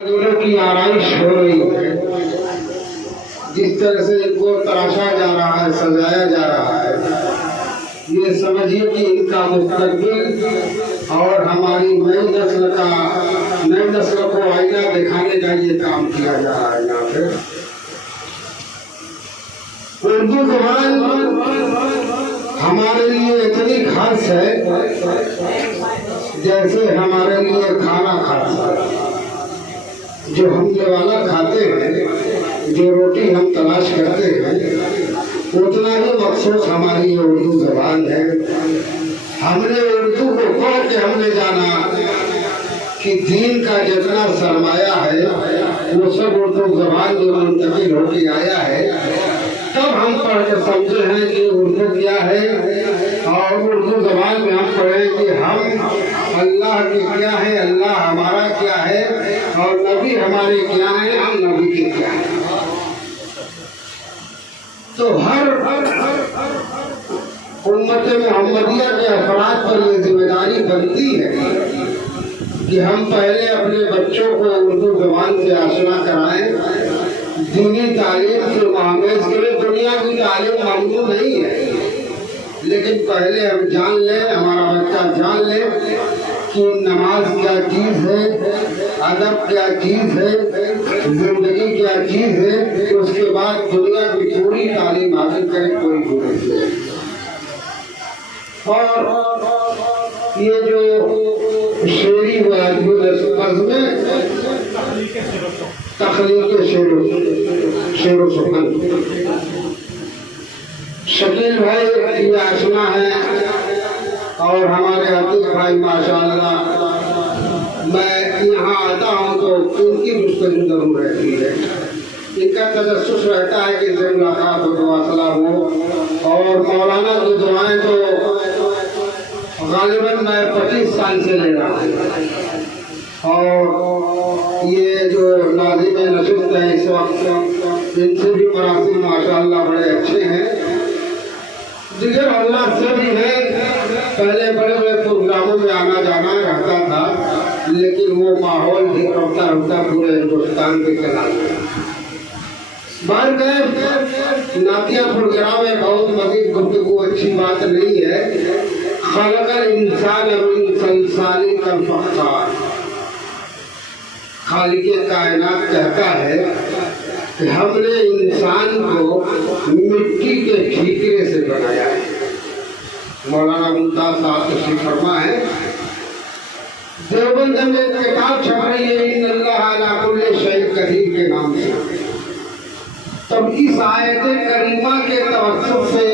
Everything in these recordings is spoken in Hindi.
दिलों की आराइश हो रही है। जिस तरह से इनको तराशा जा रहा है, सजाया जा रहा है, ये समझिए कि इनका मुस्तकबिल और हमारी नई नस्ल को आईना दिखाने का ये काम किया जा रहा है। यहाँ पे उर्दू ज़बान हमारे लिए इतनी खास है जैसे हमारे लिए खाना खास है। जो हम वाला खाते हैं, जो रोटी हम तलाश करते हैं, उतना ही मखसूस हमारी उर्दू ज़बान है। हमने उर्दू को पढ़ के हमने जाना कि दीन का जितना सरमाया है वो सब उर्दू ज़बान जो मुंतकिल होके आया है। तब हम पढ़ के समझे हैं कि उर्दू क्या है, और उर्दू ज़बान में हम पढ़ें कि हम अल्लाह के क्या है, अल्लाह हमारा क्या है, और नबी हमारे क्या है, हम नबी के क्या है। तो हर उम्मत मोहम्मदिया के अफराद पर ये जिम्मेदारी बनती है कि हम पहले अपने बच्चों को उर्दू ज़बान से आशना कराएं। दीनी तालीम के मामले के लिए दुनिया की तालीम ममनू नहीं है, लेकिन पहले हम जान लें, हमारा बच्चा जान ले कि नमाज क्या चीज़ है, अदब क्या चीज़ है, जिंदगी क्या चीज़ है। उसके बाद दुनिया की पूरी तालीम हासिल करें, कोई बुरी नहीं। और ये जो शेरी हुआ में तखलीक शेर सुखन, शकील भाई ये आशना है और हमारे अतीक भाई माशाअल्लाह। मैं यहाँ आता हूँ तो इनकी मुस्तकिल जरूर रहती है, इनका तजस्सुस रहता है कि इनसे मुलाकात हो, वासला हो। और मौलाना की दुआएं तो गालिबन मैं 25 साल से ले रहा हूँ, और ये जो नाज़िम नशिस्त है इस वक्त, इनसे भी मरासिल माशाअल्लाह बड़े अच्छे हैं। जिगर अल्लाह से भी है। पहले बड़े बड़े प्रोग्रामों में आना जाना रहता था, लेकिन वो माहौल भी करता रहता पूरे हिंदुस्तान के चला गया। बाहर गए नातिया प्रोग्राम में बहुत मजीद गुफ्तगू अच्छी बात नहीं है। खलकल इंसान मिन सलसालिन कल फख्खार, खालिक़े कायनात कहता है कि हमने इंसान को मिट्टी के ठीकरे से बनाया है। मौलाना मुमताज साहब तशरीफ फरमा है। देवबंद में एक किताब छप रही है इन्नल्लाह अला कुल्ली शैइन कदीर के नाम से। तब इस आयत करीमा के तवज्जुह से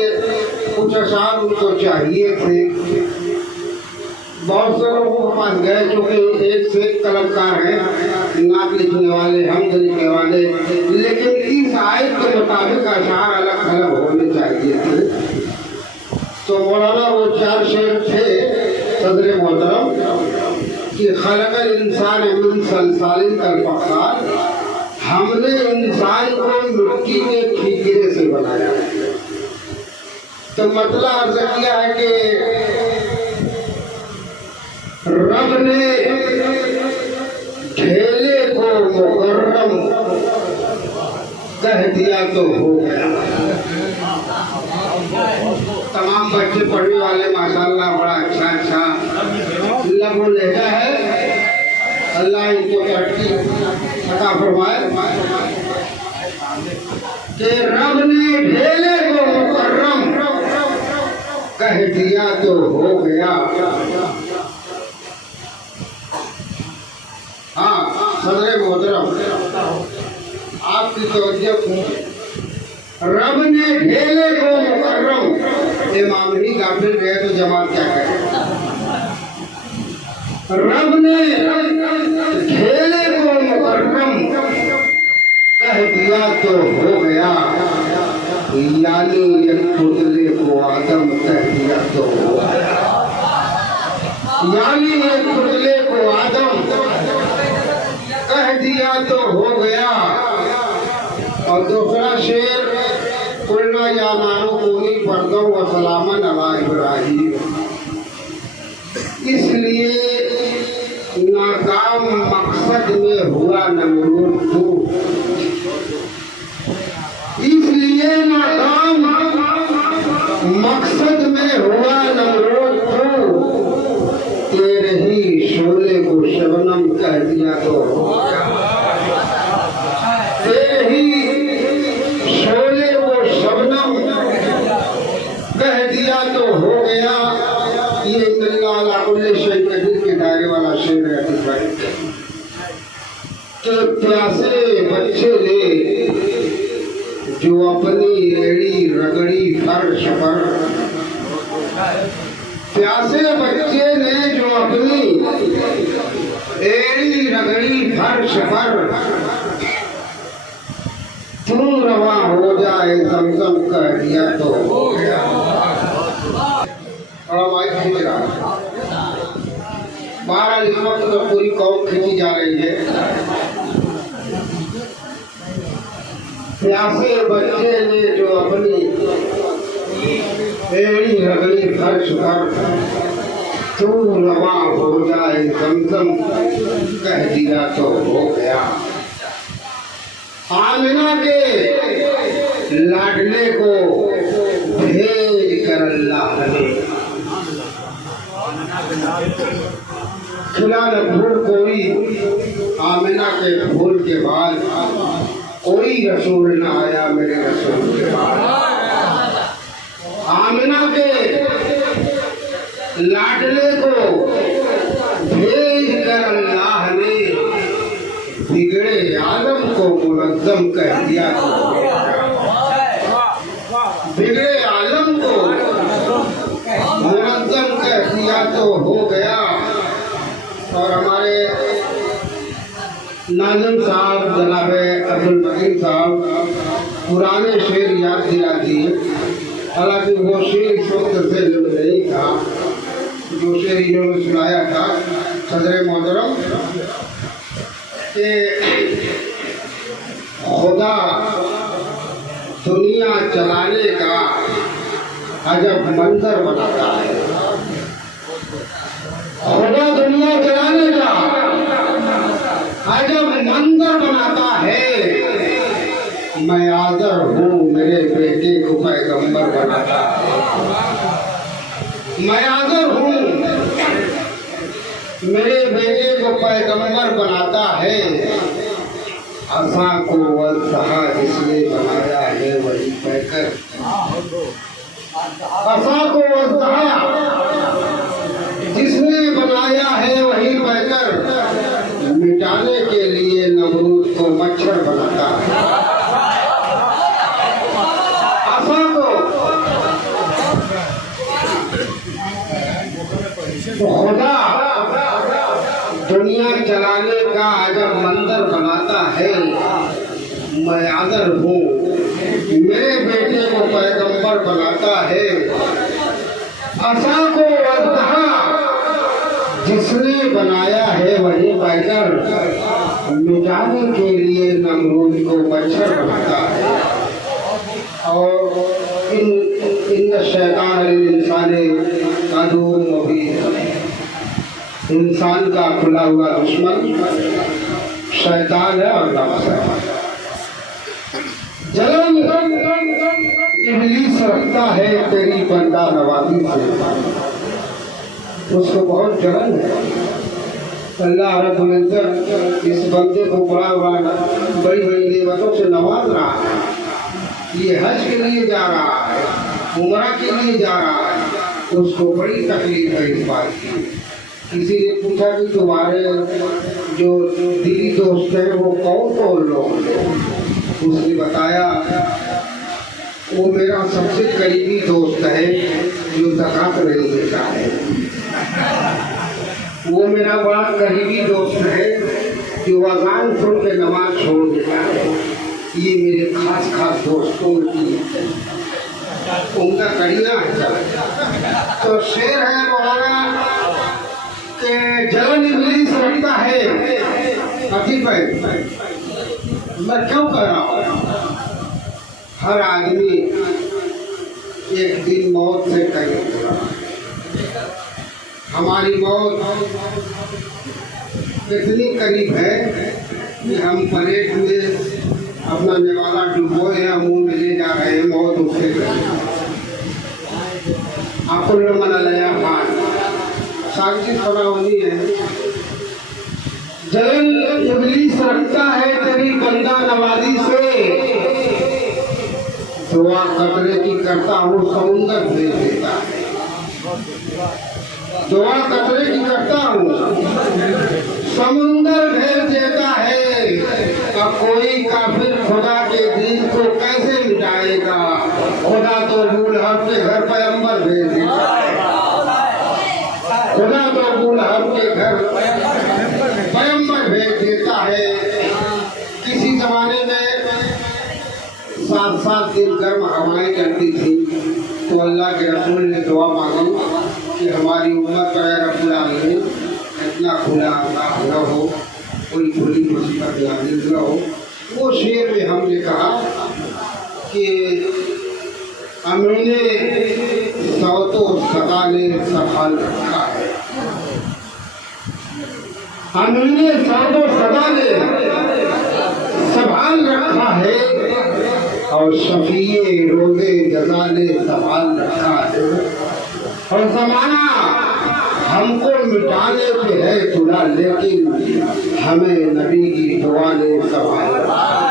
कुछ अशार उनको चाहिए थे। बहुत से लोगों के पास गए, चूँकि एक से एक कलाकार हैं, नात लिखने वाले, हमद लिखने वाले, लेकिन इस आयत के मुताबिक अशार अलग अलग होने चाहिए थे। तो मौलाना वो 4 शेर थे सदर मोहतरम कि खलकल इंसान मिन सलसालिन कल फख्खार, हमने इंसान को मिट्टी के ठीकरे से बनाया। तो मतलब अर्ज किया है कि रब ने ढेले को मुकर्रम कह दिया तो हो गया। तमाम बच्चे पढ़ने वाले माशाअल्लाह बड़ा अच्छा लघु लहजा है। अल्लाह इनको तरक्की अता फरमाए। कि रब ने ढेले को मुकर्रम कह दिया तो हो गया। हाँ सदर मोहतरम आपकी तवज्जो, रब ने ढेले को मुकर्रम, इमाम ही गाफिल गए तो जमात क्या करे। रब ने ढेले को मुकर्रम कह दिया तो हो गया, यानी एक पुतले को आदम कह दिया तो हो गया। यानी एक पुतले को आदम कह दिया तो हो गया। और दूसरा शेर कुल्ला या नारो कोनी पर्दो व सलामन अला इब्राहिम। इसलिए नाकाम मकसद में हुआ नमरूद तू, इसलिए नाकाम मकसद में हुआ नमरूद तू, तेरे ही शोले को शबनम कह दिया तो तेरे ही शोले को शबनम कह दिया तो हो गया। ये कबीर के दायरे वाला शेर है कि प्यासे बच्चे ले जो अपनी एड़ी रगड़ी फर्श पर, प्यासे बच्चे ने जो अपनी एड़ी रगड़ी फर्श पर, तू रवा हो जाए जमजम कह दिया तो हो गया। और माइक खींच रहा है बारह, इस वक्त तो पूरी कौम खींची जा रही है। प्यासे बच्चे ने जो अपनी एड़ी रगड़ी फर्श पर, तू रवा हो जाए जमजम कह दिया तो हो गया। आमिना के लाडले को भेज कर अल्लाह ने खिला न फूल कोई, आमिना के फूल के बाद कोई रसूल न आया मेरे रसूल के बाद। आमिना के लाडले को भेज कर अल्लाह ने बिगड़े आलम को मुनज्जम कह दिया तो, बिगड़े आलम को मुनज्जम कह दिया तो हो गया। और हमारे नाज़िम साहब जनाब अब्दुल मजीद साहब पुराने शेर याद दिला दिए, हालांकि वो शेर इस वक्त से नहीं था जो शेर इन्होंने सुनाया था सदर मोहतरम कि खुदा दुनिया चलाने का अजब मंजर बनाता है, खुदा दुनिया चलाने का अजब मंजर बनाता है। मैं आदर हूँ मेरे बेटे को पैगंबर बनाता है, मैं आदर हूँ मेरे बेटे को पैगंबर बनाता है। असा को वल्तहा जिसने बनाया है वही पैकर, असा को वल्तहा जिसने बनाया है वही पैकर, मिटाने के लिए नमरूद को मच्छर बनाता है। असा को खुदा दुनिया चलाने का अजब मंजर बनाता है। मैं आदर हूँ मेरे बेटे को पैगंबर बनाता है। असा को वल्तहा जिसने बनाया है वही पैकर, मिटाने के लिए नमरूद को मच्छर बनाता है। और इन शैतान इंसान अदूम मुबीन, इंसान का खुला हुआ दुश्मन शैतान है और नफ्स है। जलन इब्लीस रखता है तेरी बंदा नवाजी से, उसको बहुत जलन है। अल्लाह रब्बुल इज्जत इस बंदे को बड़ी बड़ी नेमतों से नवाज रहा है। ये हज के लिए जा रहा है, उमरा के लिए जा रहा है, उसको बड़ी तकलीफ है इस बात की। किसी ने पूछा कि तुम्हारे जो दिली दोस्त हैं वो कौन लोग? उसने बताया वो मेरा सबसे करीबी दोस्त है जो ज़कात नहीं देता है, वो मेरा बड़ा करीबी दोस्त है जो अज़ान सुन के नमाज छोड़ देता है। ये मेरे खास दोस्तों की उनका कड़िया है। तो शेर है मौलाना के जलन इब्लीस रखता है। अजीब है, मैं क्यों कह रहा हूँ? हर आदमी एक दिन मौत से कहीं, हमारी मौत इतनी करीब है कि हम परेड में अपना निवाला डुबोए हैं, मुंह में ले जा रहे हैं, बहुत उससे आपको मना लया खान साक्षी सुनावनी है। जलन इब्लीस रखता है तेरी बंदा नवाजी से, दुआ कतरे की करता हूँ समुंदर भेज देता है। दुआ कतरे की करता हूँ समुंदर भेज देता है। अब कोई काफिर खुदा के दीन को कैसे मिटाएगा? खुदा तो बूढ़ब के घर पैगंबर भेज देता है। खुदा तो बूढ़ब के घर पैगंबर भेज देता है। किसी जमाने में 7-7 दिन गर्म हवाएं चलती थी, तो अल्लाह के रसूल ने दुआ मांगी कि हमारी उम्मत का रब्बुल आलमीन इतना खुला न हो, कोई खुली मुसीबत नाज़िल न हो। वो शेर में हमने कहा कि अमीने सौतो सदा ने संभाल रखा है। अमीने सौतो सदा ने संभाल रखा है और शफीए रोज़े जज़ा ने संभाल रखा है। और ज़माना हमको मिटाने पे है तुला, लेकिन हमें नबी की दुआ ने संभाल रखा है।